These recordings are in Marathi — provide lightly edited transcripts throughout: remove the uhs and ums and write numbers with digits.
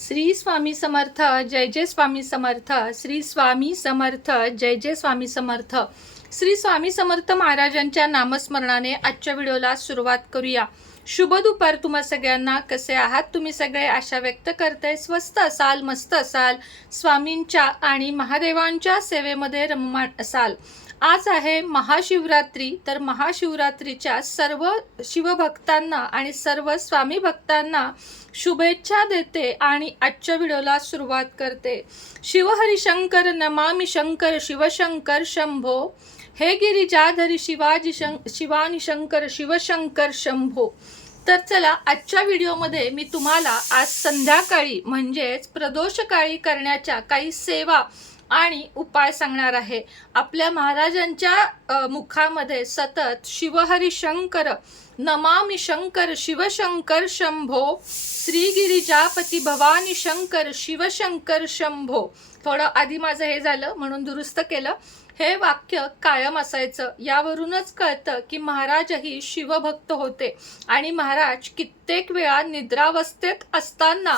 श्री स्वामी समर्थ, जय जय स्वामी समर्थ. श्री स्वामी समर्थ, जय जय स्वामी समर्थ. श्री स्वामी समर्थ महाराजांच्या नामस्मरणाने आजच्या व्हिडिओला सुरुवात करूया. शुभ दुपार तुम्हा सगळ्यांना. कसे आहात तुम्ही सगळे? आशा व्यक्त करते स्वस्त असाल, मस्त असाल, स्वामींच्या आणि महादेवांच्या सेवेमध्ये रममाण असाल. आज आहे महाशिवरात्री. तर महाशिवरात्रीच्या सर्व शिवभक्तांना आणि सर्व स्वामी भक्तांना शुभेच्छा देते आणि आजच्या व्हिडिओला सुरुवात करते. शिवहरिशंकर नमामि शंकर शिवशंकर शंभो, हे गिरिजाधरी शिवानी शंकर शिवशंकर शंभो. तर चला, आजच्या व्हिडिओमध्ये मी तुम्हाला आज संध्याकाळी म्हणजेच प्रदोषकाळी करण्याच्या काही सेवा आणि उपाय सांगणार आहे. आपल्या महाराजांच्या मुखामध्ये सतत शिवहरी शंकर नमामि शंकर शिवशंकर शंभो, श्री गिरिजापती भवानी शंकर शिवशंकर शंभो. थोडं आधी माझं हे झालं म्हणून दुरुस्त केलं. हे वाक्य कायम असायचं. यावरूनच कळतं की महाराजही शिवभक्त होते आणि महाराज कित्येक वेळा निद्रावस्थेत असताना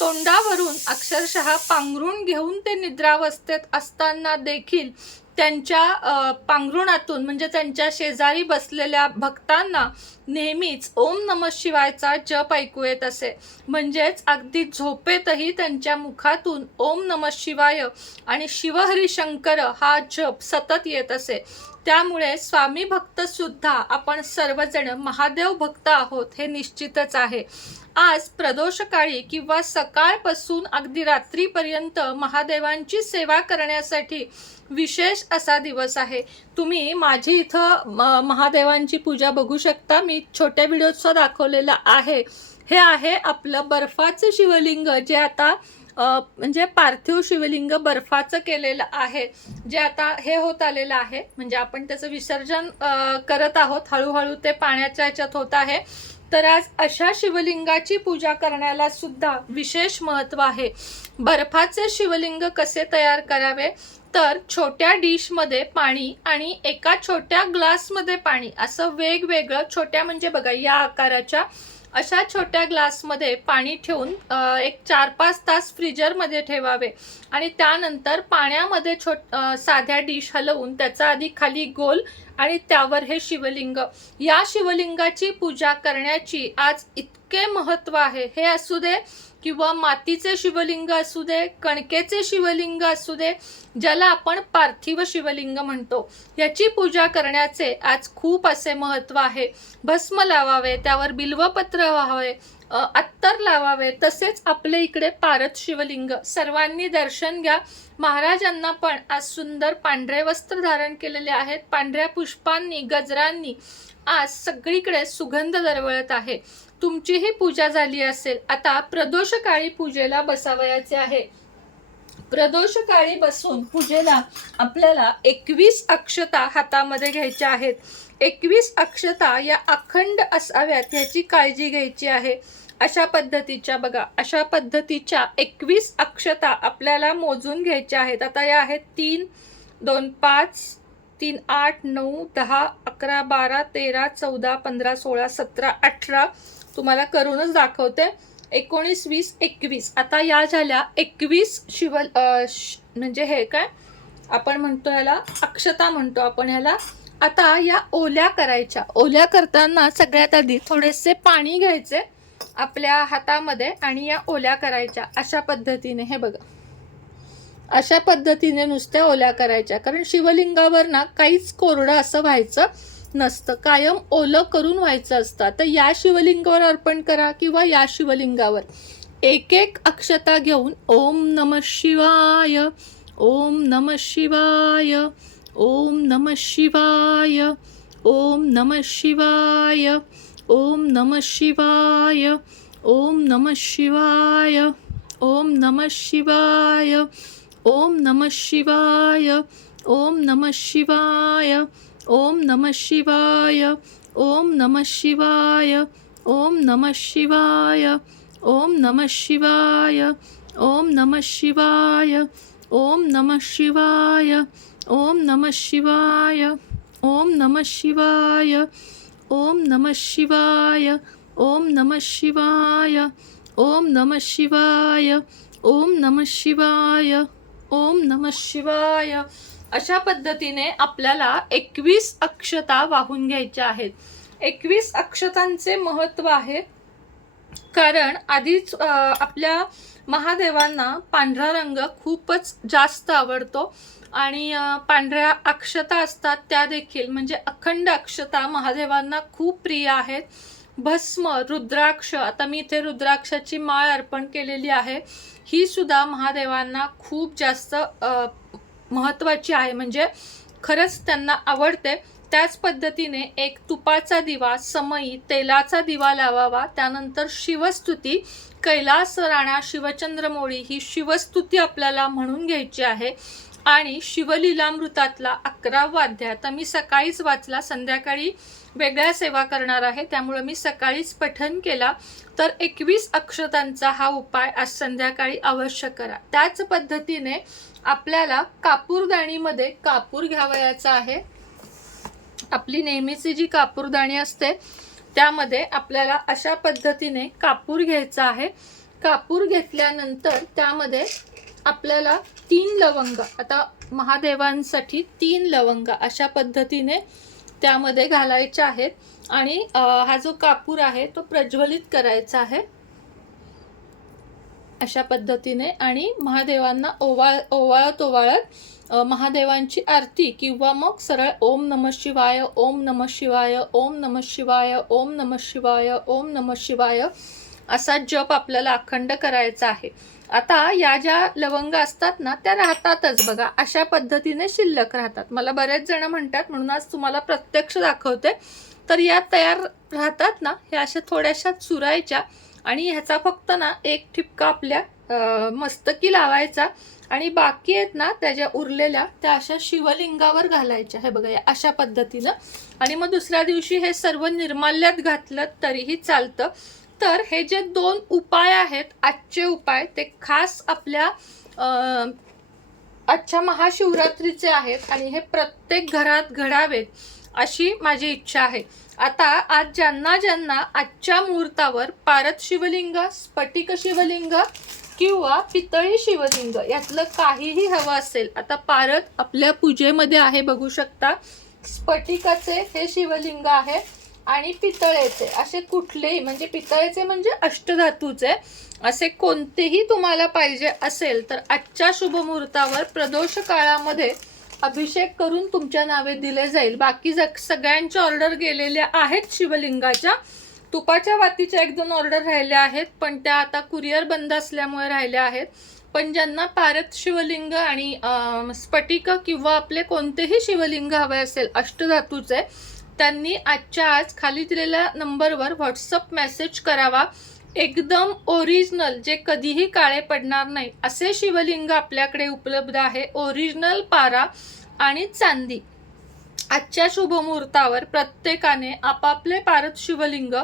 तोंडावरून अक्षरशः पांघरून घेऊन ते निद्रावस्थेत असताना देखील त्यांच्या पांघरुणातून म्हणजे त्यांच्या शेजारी बसलेल्या भक्तांना नेहमीच ओम नमः शिवायचा जप ऐकू येत असे. म्हणजेच अगदी झोपेतही त्यांच्या मुखातून ओम नमः शिवाय आणि शिवहरी शंकर हा जप सतत येत असे. त्यामुळे स्वामी भक्त सुद्धा आपण सर्वजण महादेव भक्त आहोत हे निश्चितच आहे. आज प्रदोषकाळी किंवा सकाळपासून अगदी रात्रीपर्यंत महादेवांची सेवा करण्यासाठी विशेष असा दिवस आहे. तुम्ही माझी इथं महादेवांची पूजा बघू शकता. मी छोट्या व्हिडिओत दाखवलेलं आहे. हे आहे आपलं बर्फाचं शिवलिंग, जे आता म्हणजे पार्थिव शिवलिंग बर्फाचं केलेलं आहे, जे आता हे होत आलेलं आहे. म्हणजे आपण त्याचं विसर्जन करत आहोत. हळूहळू ते पाण्याच्या ह्याच्यात होत आहे. तर आज अशा शिवलिंगाची पूजा करण्याला सुद्धा विशेष महत्त्व आहे. बर्फाचे शिवलिंग कसे तयार करावे? तर छोट्या डिशमध्ये पाणी आणि एका छोट्या ग्लासमध्ये पाणी, असं वेगवेगळं, छोट्या म्हणजे बघा या आकाराच्या अशा छोट्या ग्लासमध्ये पाणी ठेवून एक 4-5 तास फ्रीजरमध्ये ठेवावे आणि त्यानंतर पाण्यामध्ये साध्या डिश हलवून त्याचा आधी खाली गोल आणि त्यावर हे शिवलिंग. या शिवलिंगाची पूजा करण्याची आज इतके महत्त्व आहे. हे असू दे किंवा मातीचे शिवलिंग असू दे, कणकेचे शिवलिंग असू दे, ज्याला आपण पार्थिव शिवलिंग म्हणतो, याची पूजा करण्याचे आज खूप असे महत्त्व आहे. भस्म लावावे, त्यावर बिल्वपत्र व्हावे, अत्तर लावावे. तसेच आपले इकडे पारत शिवलिंग, सर्वांनी दर्शन घ्या. महाराजांना पण आज सुंदर पांढरे वस्त्र धारण केलेले आहेत. पांढऱ्या पुष्पांनी, गजरांनी आज सगळीकडे सुगंध दरवळत आहे. तुमचीही पूजा झाली असेल. आता प्रदोषकाळी पूजेला बसावयाचे आहे. प्रदोषकाळी बसून पूजेला आपल्याला 21 अक्षता हातामध्ये घ्यायच्या आहेत. 21 अक्षता या अखंड असाव्यात याची काळजी घ्यायची आहे. अशा पद्धतीच्या बघा, अशा पद्धतीच्या 21 अक्षता आपल्याला मोजून घ्यायच्या आहेत. आता या आहेत 3, 2, 5, 3, 8, 9, 10, 11, 12, 13, 14, 15, 16, 17, 18. तुम्हाला करूनच दाखवते. 19, 20, 21. आता या झाल्या 21 म्हणजे हे काय आपण म्हणतो, याला अक्षता म्हणतो आपण ह्याला. आता या ओल्या करायच्या. ओल्या करताना सगळ्यात आधी थोडेसे पाणी घ्यायचे आपल्या हातामध्ये आणि या ओल्या करायच्या. अशा पद्धतीने हे बघा, अशा पद्धतीने नुसत्या ओल्या करायच्या. कारण शिवलिंगावर ना काहीच कोरडं असं व्हायचं नसतं, कायम ओलं करून व्हायचं असतं. तर या शिवलिंगावर अर्पण करा किंवा या शिवलिंगावर एक एक अक्षता घेऊन ओम नमः शिवाय, ओम नमः शिवाय, ओम नमः शिवाय, ओम नमः शिवाय, ओम नमः शिवाय, ओम नमः शिवाय, ओम नमः शिवाय, ओम नमः शिवाय, ओम नमः शिवाय, ओम नमः शिवाय, ओम नमः शिवाय, ओम नमः शिवाय, ओम नमः शिवाय, ओम नमः शिवाय, ओम नमः शिवाय, ओम नमः शिवाय, ओम नमः शिवाय, ओम नमः शिवाय, ओम नमः शिवाय, ओम नमः शिवाय, ओम नमः शिवाय, ओम नमः शिवाय. अशा पद्धतीने आपल्याला 21 अक्षता वाहून घ्यायच्या आहेत. 21 अक्षतांचे महत्त्व आहे, कारण आधीच आपल्या महादेवांना पांढरा रंग खूपच जास्त आवडतो आणि पांढऱ्या अक्षता असतात त्या देखील, म्हणजे अखंड अक्षता महादेवांना खूप प्रिय आहेत. भस्म, रुद्राक्ष, आता मी इथे रुद्राक्षाची माळ अर्पण केलेली आहे, ही सुद्धा महादेवांना खूप जास्त महत्त्वाची आहे, म्हणजे खरंच त्यांना आवडते. त्याच पद्धतीने एक तुपाचा दिवा, समई, तेलाचा दिवा लावावा. त्यानंतर शिवस्तुती, कैलास राणा शिवचंद्रमौळी ही शिवस्तुती आपल्याला म्हणून घ्यायची आहे. आणि शिवलीलामृतातला 11वा अध्याय आता मी सकाळीच वाचला, संध्याकाळी वेगळ्या सेवा करणार आहे, त्यामुळे मी सकाळीच पठन केला. तर 21 अक्षतांचा हा उपाय आज संध्याकाळी अवश्य करा. त्याच पद्धतीने आपल्याला कापूरदाणीमध्ये कापूर घ्यावयाचा आहे. आपली नेहमीची जी कापूरदाणी असते त्यामध्ये आपल्याला अशा पद्धतीने कापूर घ्यायचा आहे. कापूर घेतल्यानंतर त्यामध्ये आपल्याला 3 लवंग, आता महादेवांसाठी 3 लवंग अशा पद्धतीने त्यामध्ये घालायच्या आहेत. आणि हा जो कापूर आहे तो प्रज्वलित करायचा आहे अशा पद्धतीने. आणि महादेवांना ओवाळत महादेवांची आरती किंवा मग सरळ ओम नमः शिवाय, ओम नमः शिवाय, ओम नमः शिवाय, ओम नमः शिवाय, ओम नमः शिवाय असा जप आपल्याला अखंड करायचा आहे. आता या ज्या लवंग असतात ना त्या राहतातच बघा, अशा पद्धतीने शिल्लक राहतात. मला बरेच जण म्हणतात, म्हणून आज तुम्हाला प्रत्यक्ष दाखवते. तर या तयार राहतात ना, ह्या अशा थोड्याशा चुरायच्या आणि ह्याचा फक्त ना एक ठिपका आपल्या मस्तकी लावायचा आणि बाकी आहेत ना त्याच्या उरलेल्या त्या अशा शिवलिंगावर घालायच्या. हे बघा, अशा पद्धतीनं. आणि मग दुसऱ्या दिवशी हे सर्व निर्माल्यात घातलं तरीही चालतं. तर हे जे 2 उपाय आहेत, आजचे उपाय, ते खास आपल्या आजच्या महाशिवरात्रीचे आहेत आणि हे प्रत्येक घरात घडावेत अशी माझी इच्छा आहे. आता आज ज्यांना ज्यांना आजच्या मुहूर्तावर पारद शिवलिंग, स्फटिक शिवलिंग किंवा पितळी शिवलिंग यातलं काहीही हवं असेल, आता पारद आपल्या पूजेमध्ये आहे बघू शकता, स्फटिकाचे हे शिवलिंग आहे आणि पितळेचे असे कुठलेही, म्हणजे पितळेचे म्हणजे अष्टधातूचे, असे कोणतेही तुम्हाला पाहिजे असेल तर आजच्या शुभ मुहूर्तावर प्रदोष काळामध्ये अभिषेक करून तुमच्या नावे दिले जाईल. बाकी सगळ्यांच्या ऑर्डर गेलेल्या आहेत शिवलिंगाच्या. तुपाच्या वातीच्या 1-2 ऑर्डर राहिल्या आहेत, पण त्या आता कुरिअर बंद असल्यामुळे राहिल्या आहेत. पण ज्यांना पारद शिवलिंग आणि स्फटिक किंवा आपले कोणतेही शिवलिंग हवे असेल अष्टधातूचे, त्यांनी आजच्या आज खाली दिलेल्या नंबरवर व्हॉट्सअप मेसेज करावा. एकदम ओरिजिनल, जे कधीही काळे पडणार नाही असे शिवलिंग आपल्याकडे उपलब्ध आहे. ओरिजिनल पारा आणि चांदी. आजच्या शुभ मुहूर्तावर प्रत्येकाने आपापले पारद शिवलिंग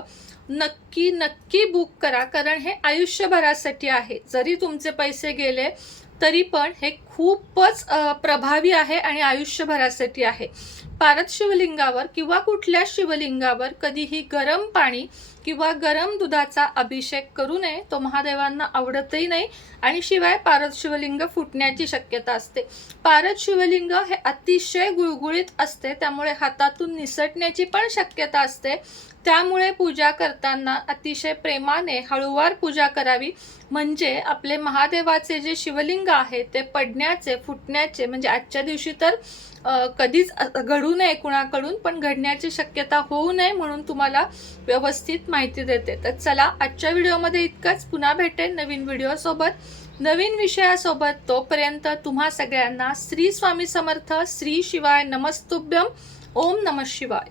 नक्की नक्की बुक करा, कारण हे आयुष्यभरासाठी आहे. जरी तुमचे पैसे गेले तरी पण हे खूपच प्रभावी आहे आणि आयुष्यभरासाठी आहे. पारद शिवलिंगावर किंवा कुठल्या शिवलिंगावर कधीही गरम पाणी किंवा गरम दुधाचा अभिषेक करू नये, तो महादेवांना आवडतही नाही आणि शिवाय पारद शिवलिंग फुटण्याची शक्यता असते. पारद शिवलिंग हे अतिशय गुळगुळीत असते, त्यामुळे हातातून निसटण्याची पण शक्यता असते. त्यामुळे पूजा करताना अतिशय प्रेमाने हळूवार पूजा करावी, म्हणजे आपले महादेवाचे जे शिवलिंग आहे ते पडण्याचे, फुटण्याचे, म्हणजे आजच्या दिवशी तर कधीच घडू नये कुणाकडून, पण घडण्याची शक्यता होऊ नये म्हणून तुम्हाला व्यवस्थित माहिती देते. तर चला, आजच्या व्हिडिओमध्ये इतकंच. पुन्हा भेटेन नवीन व्हिडिओसोबत, नवीन विषयासोबत. तोपर्यंत तुम्हा सगळ्यांना श्री स्वामी समर्थ, श्री शिवाय नमस्तुभ्यम, ओम नमः शिवाय.